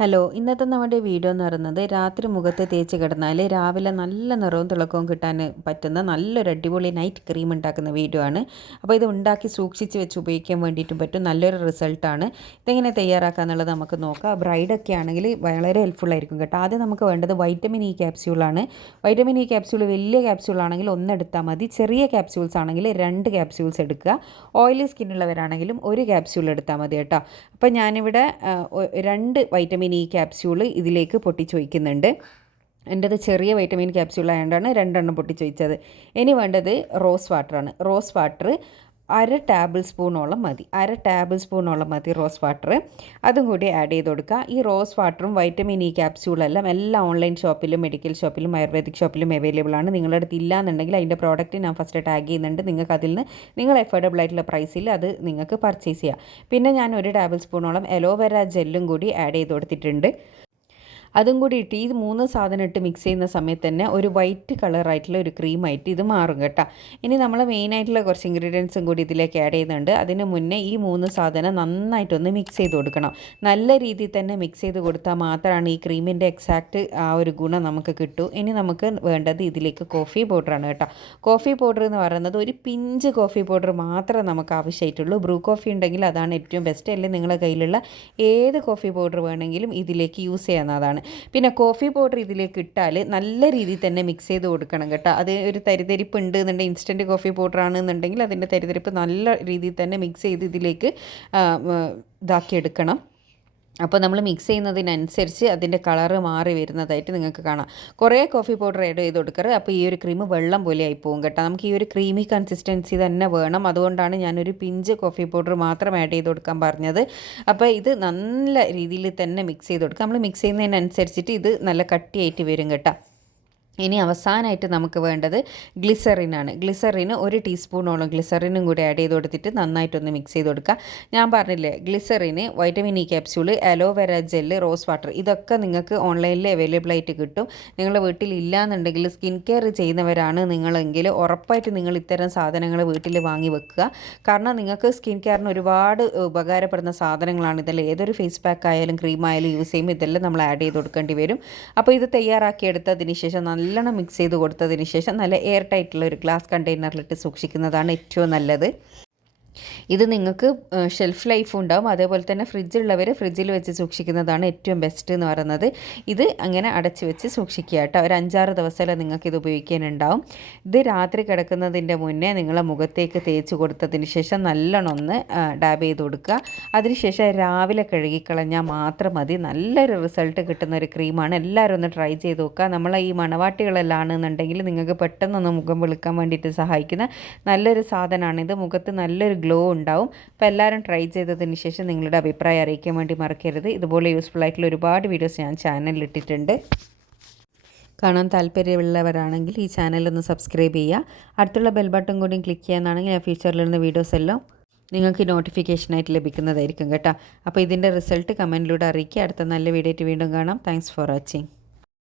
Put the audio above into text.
Hello, ഇന്നത്തെ നമ്മുടെ video എന്ന് പറയുന്നത് രാത്രി മുഖത്ത് തേച്ച് കിടന്നാൽ രാവിലെ നല്ല നിറവും തിളക്കവും കിട്ടാൻ പറ്റുന്ന നല്ലൊരു അടിപൊളി നൈറ്റ് ക്രീം ഉണ്ടാക്കുന്ന വീഡിയോ ആണ്. അപ്പോൾ ഇത് ഉണ്ടാക്കി സൂക്ഷിച്ച് വെച്ച് ഉപയോഗിക്കാൻ വേണ്ടിയിട്ടും പറ്റും, നല്ലൊരു റിസൾട്ടാണ്. ഇതെങ്ങനെ തയ്യാറാക്കുക എന്നുള്ളത് നമുക്ക് നോക്കാം. ബ്രൈഡൊക്കെ ആണെങ്കിൽ വളരെ ഹെൽപ്ഫുൾ ആയിരിക്കും കേട്ടോ. ആദ്യം നമുക്ക് വേണ്ടത് വൈറ്റമിൻ ഇ ക്യാപ്സ്യൂളാണ്. വൈറ്റമിൻ ഇ ക്യാപ്സ്യൂൾ വലിയ ക്യാപ്സ്യൂളാണെങ്കിൽ ഒന്നെടുത്താൽ മതി. ചെറിയ ക്യാപ്സ്യൂൾസ് ആണെങ്കിൽ 2 ക്യാപ്സ്യൂൾസ് എടുക്കുക. ഓയിലി സ്കിന്നുള്ളവരാണെങ്കിലും 1 ക്യാപ്സ്യൂൾ എടുത്താൽ മതി കേട്ടോ. അപ്പോൾ ഞാനിവിടെ 2 വൈറ്റമിൻ ഇ ക്യാപ്സ്യൂൾ ഇതിലേക്ക് പൊട്ടിച്ചൊഴിക്കുന്നുണ്ട്. എൻ്റെത് ചെറിയ വൈറ്റമിൻ ക്യാപ്സ്യൂൾ ആയതുകൊണ്ടാണ് 2 എണ്ണം പൊട്ടിച്ചൊഴിച്ചത്. ഇനി വേണ്ടത് റോസ് വാട്ടറാണ്. റോസ് വാട്ടർ 1/2 ടേബിൾ സ്പൂണോളം മതി റോസ് വാട്ടർ. അതും കൂടി ആഡ് ചെയ്ത് കൊടുക്കുക. ഈ റോസ് വാട്ടറും വൈറ്റമിൻ ഇ ക്യാപ്സ്യൂളെല്ലാം എല്ലാ ഓൺലൈൻ ഷോപ്പിലും മെഡിക്കൽ ഷോപ്പിലും ആയുർവേദിക് ഷോപ്പിലും അവൈലബിൾ ആണ്. നിങ്ങളുടെ അടുത്ത് ഇല്ല എന്നുണ്ടെങ്കിൽ അതിൻ്റെ പ്രോഡക്റ്റ് ഞാൻ ഫസ്റ്റ് ടാഗ് ചെയ്യുന്നുണ്ട്. നിങ്ങൾക്ക് അതിൽ നിന്ന് നിങ്ങൾ എഫോർഡബിൾ ആയിട്ടുള്ള പ്രൈസിൽ അത് നിങ്ങൾക്ക് പർച്ചേസ് ചെയ്യാം. പിന്നെ ഞാൻ 1 ടേബിൾ സ്പൂണോളം അലോവേര ജെല്ലും കൂടി ആഡ് ചെയ്ത് കൊടുത്തിട്ടുണ്ട്. അതും കൂടി ഇട്ട് ഈ 3 സാധനം ഇട്ട് മിക്സ് ചെയ്യുന്ന സമയത്ത് തന്നെ ഒരു വൈറ്റ് കളറായിട്ടുള്ള ഒരു ക്രീമായിട്ട് ഇത് മാറും കേട്ടോ. ഇനി നമ്മൾ മെയിനായിട്ടുള്ള കുറച്ച് ഇൻഗ്രീഡിയൻസും കൂടി ഇതിലേക്ക് ആഡ് ചെയ്യുന്നുണ്ട്. അതിന് മുന്നേ ഈ 3 സാധനം നന്നായിട്ടൊന്ന് മിക്സ് ചെയ്ത് കൊടുക്കണം. നല്ല രീതിയിൽ തന്നെ മിക്സ് ചെയ്ത് കൊടുത്താൽ മാത്രമാണ് ഈ ക്രീമിൻ്റെ എക്സാക്റ്റ് ആ ഒരു ഗുണം നമുക്ക് കിട്ടൂ. ഇനി നമുക്ക് വേണ്ടത് ഇതിലേക്ക് കോഫി പൗഡറാണ് കേട്ടോ. കോഫി പൗഡർ എന്ന് പറയുന്നത് ഒരു പിഞ്ച് കോഫി പൗഡർ മാത്രമേ നമുക്ക് ആവശ്യമായിട്ടുള്ളൂ. ബ്രൂ കോഫി ഉണ്ടെങ്കിൽ അതാണ് ഏറ്റവും ബെസ്റ്റ്. അല്ലെങ്കിൽ നിങ്ങളുടെ കയ്യിലുള്ള ഏത് കോഫി പൗഡർ വേണമെങ്കിലും ഇതിലേക്ക് യൂസ് ചെയ്യാവുന്നതാണ്. പിന്നെ കോഫി പൗഡർ ഇതിലേക്ക് ഇട്ടാൽ നല്ല രീതിയിൽ തന്നെ മിക്സ് ചെയ്ത് കൊടുക്കണം കേട്ടോ. അത് ഒരു തരിതരിപ്പ് ഉണ്ട് എന്നുണ്ടെങ്കിൽ ഇൻസ്റ്റൻറ്റ് കോഫി പൗഡർ ആണെന്നുണ്ടെങ്കിൽ അതിൻ്റെ തരിതരിപ്പ് നല്ല രീതിയിൽ തന്നെ മിക്സ് ചെയ്ത് ഇതിലേക്ക് ഇതാക്കിയെടുക്കണം. അപ്പോൾ നമ്മൾ മിക്സ് ചെയ്യുന്നതിനനുസരിച്ച് അതിൻ്റെ കളറ് മാറി വരുന്നതായിട്ട് നിങ്ങൾക്ക് കാണാം. കുറേ കോഫി പൗഡർ ആഡ് ചെയ്ത് കൊടുക്കരുത്. അപ്പോൾ ഈ ഒരു ക്രീം വെള്ളം പോലെ ആയി പോകും കേട്ടോ. നമുക്ക് ഈ ഒരു ക്രീമി കൺസിസ്റ്റൻസി തന്നെ വേണം. അതുകൊണ്ടാണ് ഞാനൊരു പിഞ്ച് കോഫി പൗഡർ മാത്രം ആഡ് ചെയ്ത് കൊടുക്കാൻ പറഞ്ഞത്. അപ്പോൾ ഇത് നല്ല രീതിയിൽ തന്നെ മിക്സ് ചെയ്ത് കൊടുക്കുക. നമ്മൾ മിക്സ് ചെയ്യുന്നതിനനുസരിച്ചിട്ട് ഇത് നല്ല കട്ടിയായിട്ട് വരും കേട്ടോ. ഇനി അവസാനമായിട്ട് നമുക്ക് വേണ്ടത് ഗ്ലിസറിനാണ്. ഗ്ലിസറിന് 1 ടീസ്പൂണോളം ഗ്ലിസറിനും കൂടി ആഡ് ചെയ്ത് കൊടുത്തിട്ട് നന്നായിട്ടൊന്ന് മിക്സ് ചെയ്ത് കൊടുക്കുക. ഞാൻ പറഞ്ഞില്ലേ, glycerin, vitamin E capsule, aloe vera gel, rose water ഇതൊക്കെ നിങ്ങൾക്ക് ഓൺലൈനിൽ അവൈലബിൾ ആയിട്ട് കിട്ടും. നിങ്ങളുടെ വീട്ടിൽ ഇല്ലയെന്നുണ്ടെങ്കിൽ സ്കിൻ കെയർ ചെയ്യുന്നവരാണ് നിങ്ങളെങ്കിൽ ഉറപ്പായിട്ട് നിങ്ങൾ ഇത്തരം സാധനങ്ങൾ വീട്ടിൽ വാങ്ങി വെക്കുക. കാരണം നിങ്ങൾക്ക് സ്കിൻ കെയറിന് ഒരുപാട് ഉപകാരപ്പെടുന്ന സാധനങ്ങളാണ് ഇതെല്ലാം. ഏതൊരു ഫേസ് പാക്ക് ആയാലും ക്രീം ആയാലും യൂസ് ചെയ്യുമ്പോൾ ഇതെല്ലാം നമ്മൾ ആഡ് ചെയ്ത് കൊടുക്കേണ്ടി വരും. അപ്പോൾ ഇത് തയ്യാറാക്കിയെടുത്തതിന് ശേഷം നല്ലോണം മിക്സ് ചെയ്ത് കൊടുത്തതിന് ശേഷം നല്ല എയർ ടൈറ്റുള്ള ഒരു ഗ്ലാസ് കണ്ടെയ്നറിലിട്ട് സൂക്ഷിക്കുന്നതാണ് ഏറ്റവും നല്ലത്. ഇത് നിങ്ങൾക്ക് ഷെൽഫ് ലൈഫ് ഉണ്ടാവും. അതേപോലെ തന്നെ ഫ്രിഡ്ജുള്ളവർ ഫ്രിഡ്ജിൽ വെച്ച് സൂക്ഷിക്കുന്നതാണ് ഏറ്റവും ബെസ്റ്റ് എന്ന് പറയുന്നത്. ഇത് അങ്ങനെ അടച്ച് വെച്ച് സൂക്ഷിക്കുക കേട്ടോ. ഒരു 5-6 ദിവസമല്ലേ നിങ്ങൾക്കിത് ഉപയോഗിക്കാനുണ്ടാവും. ഇത് രാത്രി കിടക്കുന്നതിൻ്റെ മുന്നേ നിങ്ങളെ മുഖത്തേക്ക് തേച്ച് കൊടുത്തതിന് ശേഷം നല്ലോണം ഒന്ന് ഡാബ് ചെയ്ത് കൊടുക്കുക. അതിനുശേഷം രാവിലെ കഴുകിക്കളഞ്ഞാൽ മാത്രം മതി. നല്ലൊരു റിസൾട്ട് കിട്ടുന്ന ഒരു ക്രീമാണ്. എല്ലാവരും ഒന്ന് ട്രൈ ചെയ്ത് നോക്കുക. നമ്മളെ ഈ മണവാട്ടികളെല്ലാം ആണെന്നുണ്ടെങ്കിൽ നിങ്ങൾക്ക് പെട്ടെന്നൊന്ന് മുഖം വെളുക്കാൻ വേണ്ടിയിട്ട് സഹായിക്കുന്ന നല്ലൊരു സാധനമാണ് ഇത്. മുഖത്ത് നല്ലൊരു ഗ്ലോ ഉണ്ടാവും. അപ്പോൾ എല്ലാവരും ട്രൈ ചെയ്തതിന് ശേഷം നിങ്ങളുടെ അഭിപ്രായം അറിയിക്കാൻ വേണ്ടി മറക്കരുത്. ഇതുപോലെ യൂസ്ഫുൾ ആയിട്ടുള്ള ഒരുപാട് വീഡിയോസ് ഞാൻ ചാനലിൽ ഇട്ടിട്ടുണ്ട്. കാണാൻ താല്പര്യമുള്ളവരാണെങ്കിൽ ഈ ചാനലൊന്ന് സബ്സ്ക്രൈബ് ചെയ്യുക. അടുത്തുള്ള ബെൽ ബട്ടൺ കൂടി ക്ലിക്ക് ചെയ്യാനാണെങ്കിൽ ആ ഫ്യൂച്ചറിലിരുന്ന വീഡിയോസ് എല്ലാം നിങ്ങൾക്ക് നോട്ടിഫിക്കേഷനായിട്ട് ലഭിക്കുന്നതായിരിക്കും കേട്ടോ. അപ്പോൾ ഇതിൻ്റെ റിസൾട്ട് കമൻറ്റിലൂടെ അറിയിക്കുക. അടുത്ത നല്ല വീഡിയോ ആയിട്ട് വീണ്ടും കാണാം. Thanks for watching.